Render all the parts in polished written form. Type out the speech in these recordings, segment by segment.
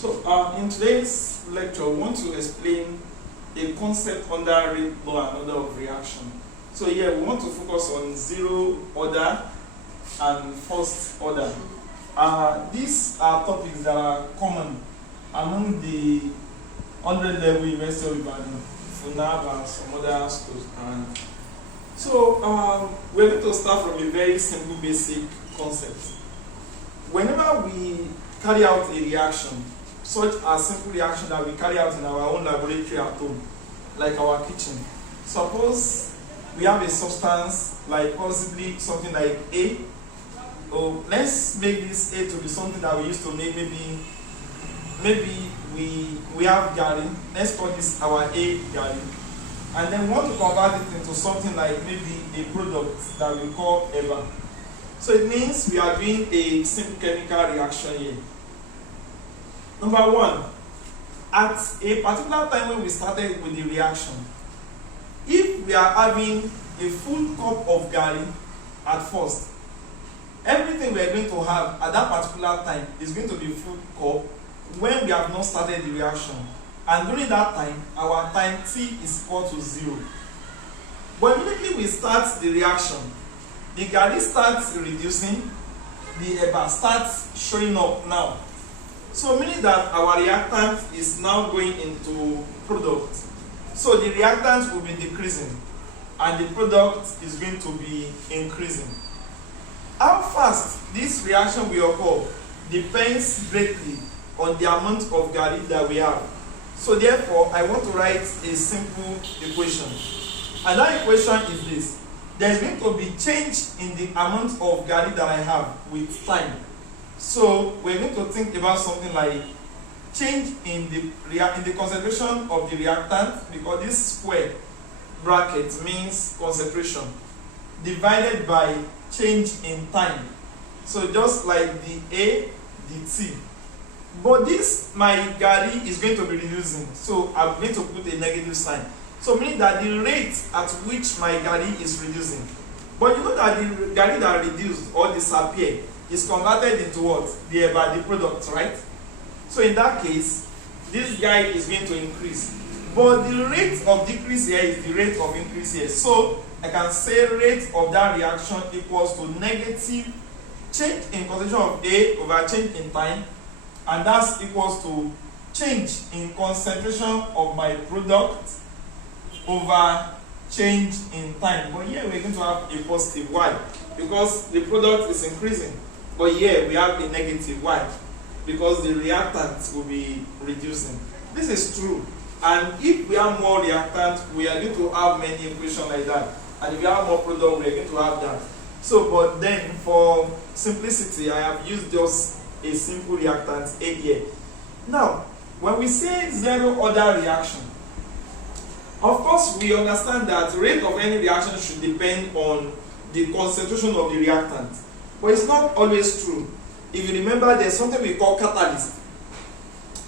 So in today's lecture, we want to explain a concept under rate law and order of reaction. So here we want to focus on zero order and first order. These are topics that are common among the 100 level University of Ibadan, FUNAB and some other schools. So we're going to start from a very simple basic concept. Whenever we carry out a reaction, such a simple reaction that we carry out in our own laboratory at home, like our kitchen. Suppose we have a substance like possibly something like A. Oh, let's make this A to be something that we used to make. Maybe we have garri. Let's call this our A garri. And then we want to convert it into something like maybe a product that we call Eba. So it means we are doing a simple chemical reaction here. Number one, at a particular time when we started with the reaction, if we are having a full cup of garri at first, everything we are going to have at that particular time is going to be full cup when we have not started the reaction. And during that time, our time t is equal to 0. But immediately we start the reaction, the garri starts reducing, the eba starts showing up now. So meaning that our reactant is now going into product. So the reactant will be decreasing and the product is going to be increasing. How fast this reaction will occur depends greatly on the amount of garri that we have. So therefore, I want to write a simple equation. And that equation is this. There is going to be change in the amount of garri that I have with time. So we're going to think about something like change in the concentration of the reactant, because this square bracket means concentration, divided by change in time. So just like the A, the T. But this, my garri is going to be reducing. So I'm going to put a negative sign. So meaning that the rate at which my garri is reducing. But you know that the garri that reduced or disappear is converted into what? The product, right? So in that case, this guy is going to increase. But the rate of decrease here is the rate of increase here. So I can say rate of that reaction equals to negative change in concentration of A over change in time. And that's equals to change in concentration of my product over change in time. But here we're going to have a positive. Why? Because the product is increasing. But here we have a negative. Why? Because the reactant will be reducing. This is true. And if we have more reactant, we are going to have many equations like that. And if we have more product, we are going to have that. So, but then for simplicity, I have used just a simple reactant A here. Now, when we say zero order reaction, of course we understand that rate of any reaction should depend on the concentration of the reactant. But it's not always true. If you remember, there's something we call catalyst.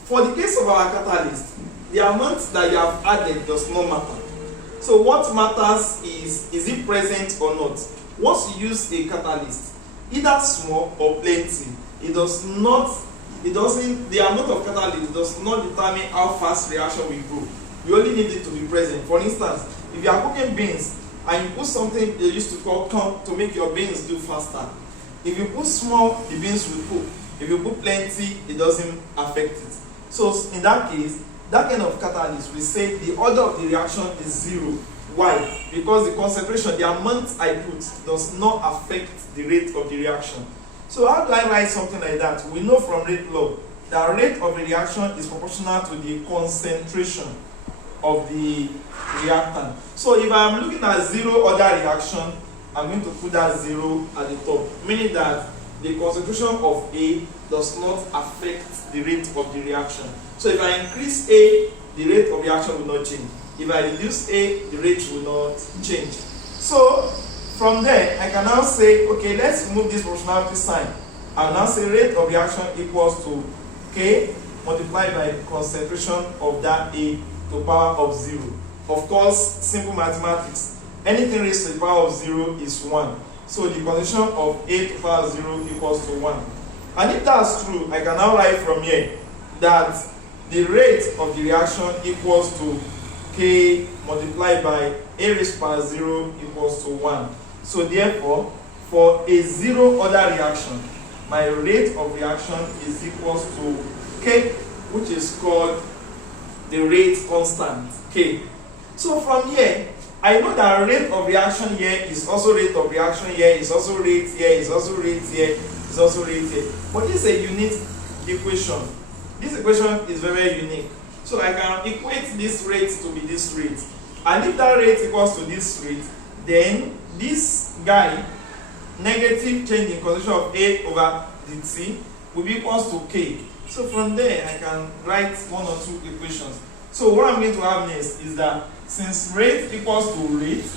For the case of our catalyst, the amount that you have added does not matter. So what matters is it present or not? Once you use a catalyst, either small or plenty, the amount of catalyst does not determine how fast reaction will go. We only need it to be present. For instance, if you are cooking beans and you put something they used to call count to make your beans do faster. If you put small, the beans will cook. If you put plenty, it doesn't affect it. So in that case, that kind of catalyst, we say the order of the reaction is 0. Why? Because the concentration, the amount I put, does not affect the rate of the reaction. So how do I write something like that? We know from rate law that rate of a reaction is proportional to the concentration of the reactant. So if I'm looking at zero order reaction, I'm going to put that 0 at the top, meaning that the concentration of A does not affect the rate of the reaction. So if I increase A, the rate of reaction will not change. If I reduce A, the rate will not change. So from there, I can now say, okay, let's remove this proportionality sign. I will now say rate of reaction equals to K multiplied by the concentration of that A to power of 0. Of course, simple mathematics. Anything raised to the power of 0 is 1. So the concentration of A to power 0 equals to 1. And if that's true, I can now write from here that the rate of the reaction equals to K multiplied by A raised power 0 equals to 1. So therefore, for a zero order reaction, my rate of reaction is equals to K, which is called the rate constant, K. So from here, I know that rate of reaction here is also rate of reaction here, is also rate here, is also rate here, is also rate here. But this is a unique equation. This equation is very, very unique. So I can equate this rate to be this rate. And if that rate equals to this rate, then this guy, negative change in concentration of A over dt, will be equals to K. So from there, I can write one or two equations. So what I'm going to have next is that since rate equals to rate,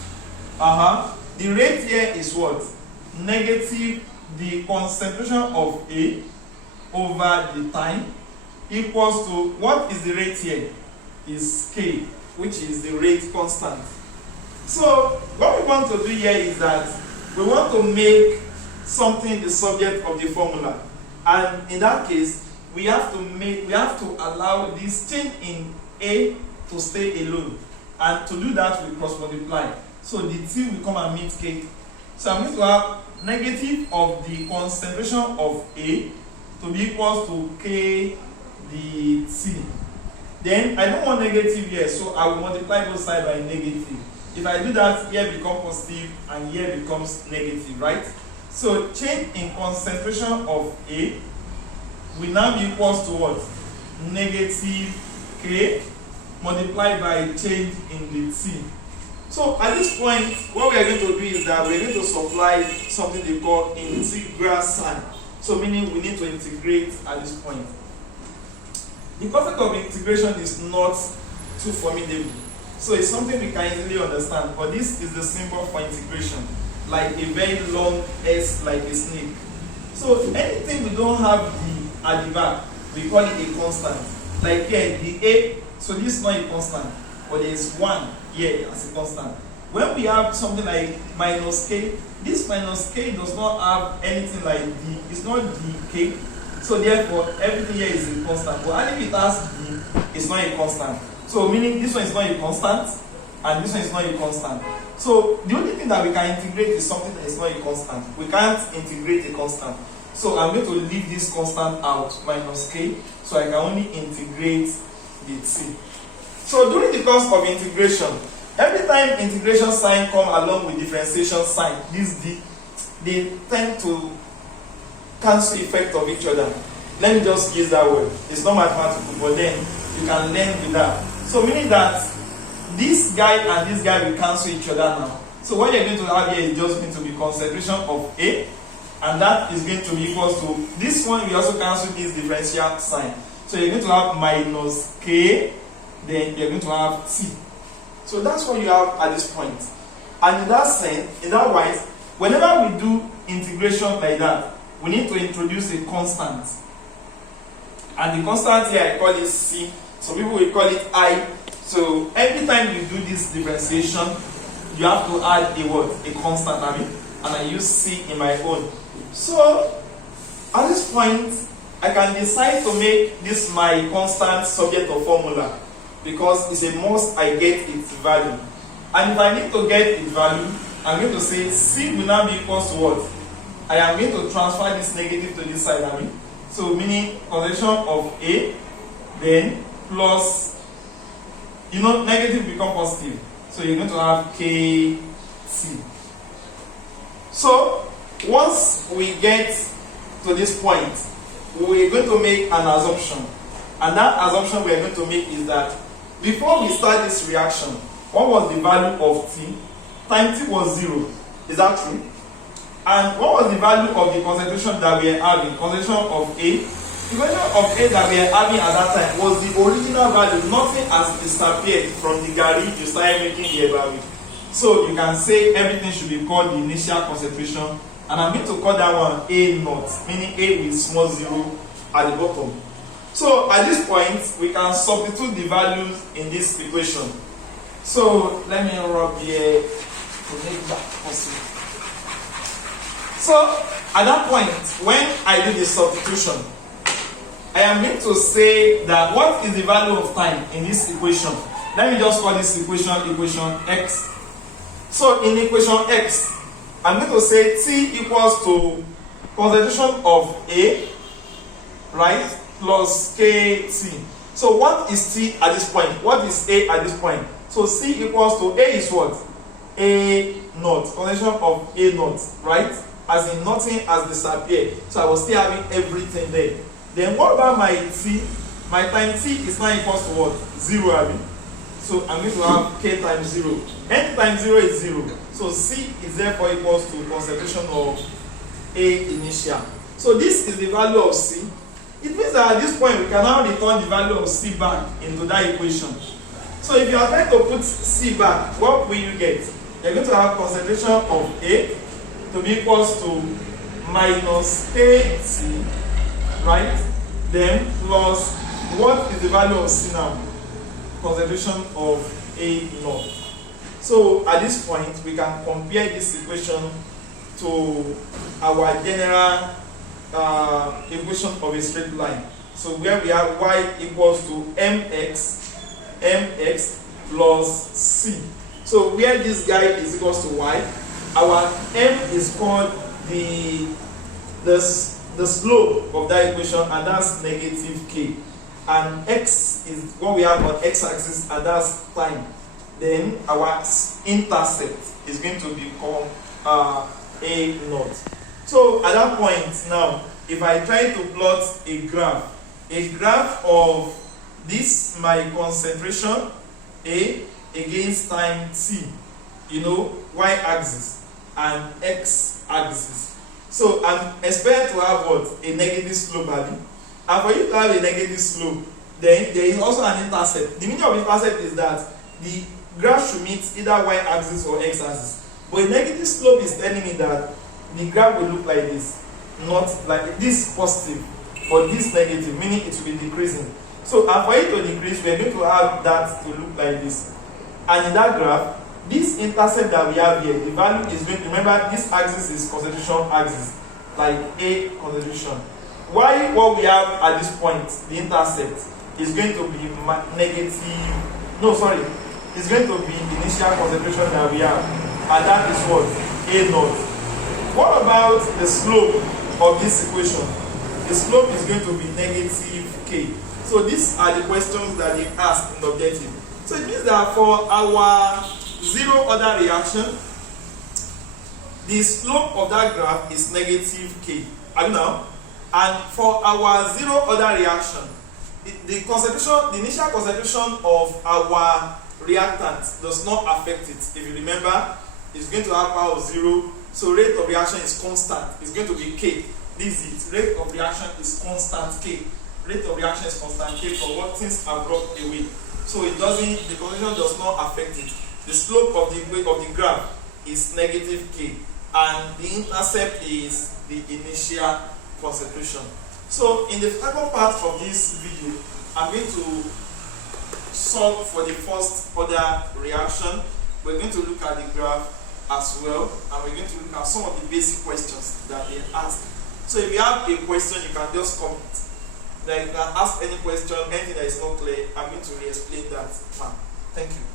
the rate here is what? Negative the concentration of A over the time equals to, what is the rate here? Is K, which is the rate constant. So what we want to do here is that we want to make something the subject of the formula. And in that case, we have to allow this change in A to stay alone. And to do that, we cross multiply. So the T will come and meet K. So I'm going to have negative of the concentration of A to be equals to K dt. Then I don't want negative here, so I will multiply both sides by negative. If I do that, here becomes positive and here becomes negative, right? So change in concentration of A will now be equals to what? Negative K multiplied by change in the T. So at this point, what we are going to do is that we are going to supply something they call integral sign. So meaning we need to integrate at this point. The concept of integration is not too formidable. So it's something we can easily understand. But this is the symbol for integration, like a very long S, like a snake. So anything we don't have the at the back, we call it a constant. Like here, the A, so this is not a constant, but there is 1 here as a constant. When we have something like minus K, this minus K does not have anything like D. It's not dk. So therefore, everything here is a constant. But if it has D, it's not a constant. So meaning this one is not a constant, and this one is not a constant. So the only thing that we can integrate is something that is not a constant. We can't integrate a constant. So I'm going to leave this constant out, minus K, so I can only integrate the T. So during the course of integration, every time integration sign come along with differentiation sign, this D, they tend to cancel effect of each other. Let me just use that word. It's not mathematical, but then you can learn with that. So meaning that this guy and this guy will cancel each other now. So what you're going to have here is just going to be concentration of A, and that is going to be equals to this one. We also cancel this differential sign. So you're going to have minus K, then you're going to have T. So that's what you have at this point. And in that sense, in that wise, whenever we do integration like that, we need to introduce a constant. And the constant here, I call it C. Some people will call it I. So every time you do this differentiation, you have to add a what? A constant, and I use C in my own. So at this point, I can decide to make this my constant subject of formula, because it's a must I get its value. And if I need to get its value, I'm going to say C will now be equals to what? I am going to transfer this negative to this side, So meaning concentration of A, then plus, negative become positive. So you're going to have KT. So once we get to this point, we're going to make an assumption. And that assumption we're going to make is that before we start this reaction, what was the value of T? Time T was 0. Is that true? And what was the value of the concentration that we are having? Concentration of A. The concentration of A that we are having at that time was the original value. Nothing has disappeared from the gari you started making the value. So you can say everything should be called the initial concentration. And I'm going to call that one A naught, meaning A with small 0 at the bottom. So at this point, we can substitute the values in this equation. So let me rub here to make that possible. So at that point, when I do the substitution, I am going to say that what is the value of time in this equation? Let me just call this equation x. So in equation x, I'm going to say t equals to concentration of A, right, plus kt. So what is t at this point? What is A at this point? So c equals to A is what? A naught, concentration of A naught, right? As in nothing has disappeared. So I was still having everything there. Then what about my t? My time t is now equals to what? 0, I mean. So I'm going to have k times 0. N times 0 is 0. So c is therefore equals to concentration of A initial. So this is the value of c. It means that at this point we can now return the value of c back into that equation. So if you are trying to put c back, what will you get? You're going to have concentration of A to be equals to minus kt, right? Then plus, what is the value of c now? Concentration of A naught. So at this point, we can compare this equation to our general equation of a straight line. So where we have y equals to mx plus c. So where this guy is equals to y, our m is called the slope of that equation, and that's negative k. And x is what we have on x-axis, and that's time. Then our intercept is going to become A naught. So at that point now, if I try to plot a graph of this, my concentration A against time t, you know, y-axis and x-axis. So I'm expected to have what? A negative slope value. And for you to have a negative slope, then there is also an intercept. The meaning of intercept is that the graph should meet either y-axis or x-axis. But a negative slope is telling me that the graph will look like this. Not like this positive, but this negative, meaning it will be decreasing. So and for it to decrease, we are going to have that to look like this. And in that graph, this intercept that we have here, the value is going to, remember this axis is concentration axis, like A concentration. Why what we have at this point, the intercept, is going to be negative, it's going to be the initial concentration that we have, and that is what? A naught. What about the slope of this equation? The slope is going to be negative k. So these are the questions that they asked in the objective. So it means that for our zero order reaction, the slope of that graph is negative k. Are you now? And for our zero order reaction, the initial concentration of our reactant does not affect it. If you remember, it's going to have power of 0. So rate of reaction is constant. It's going to be k. This is it. Rate of reaction is constant k. Rate of reaction is constant k for what things are brought away. So it doesn't. The concentration does not affect it. The slope of the graph is negative k, and the intercept is the initial concentration. So in the second part of this video, I'm going to solve for the first order reaction. We're going to look at the graph as well, and we're going to look at some of the basic questions that they asked. So if you have a question, you can just comment. Like you can ask any question, anything that is not clear. I'm going to re-explain that. Thank you.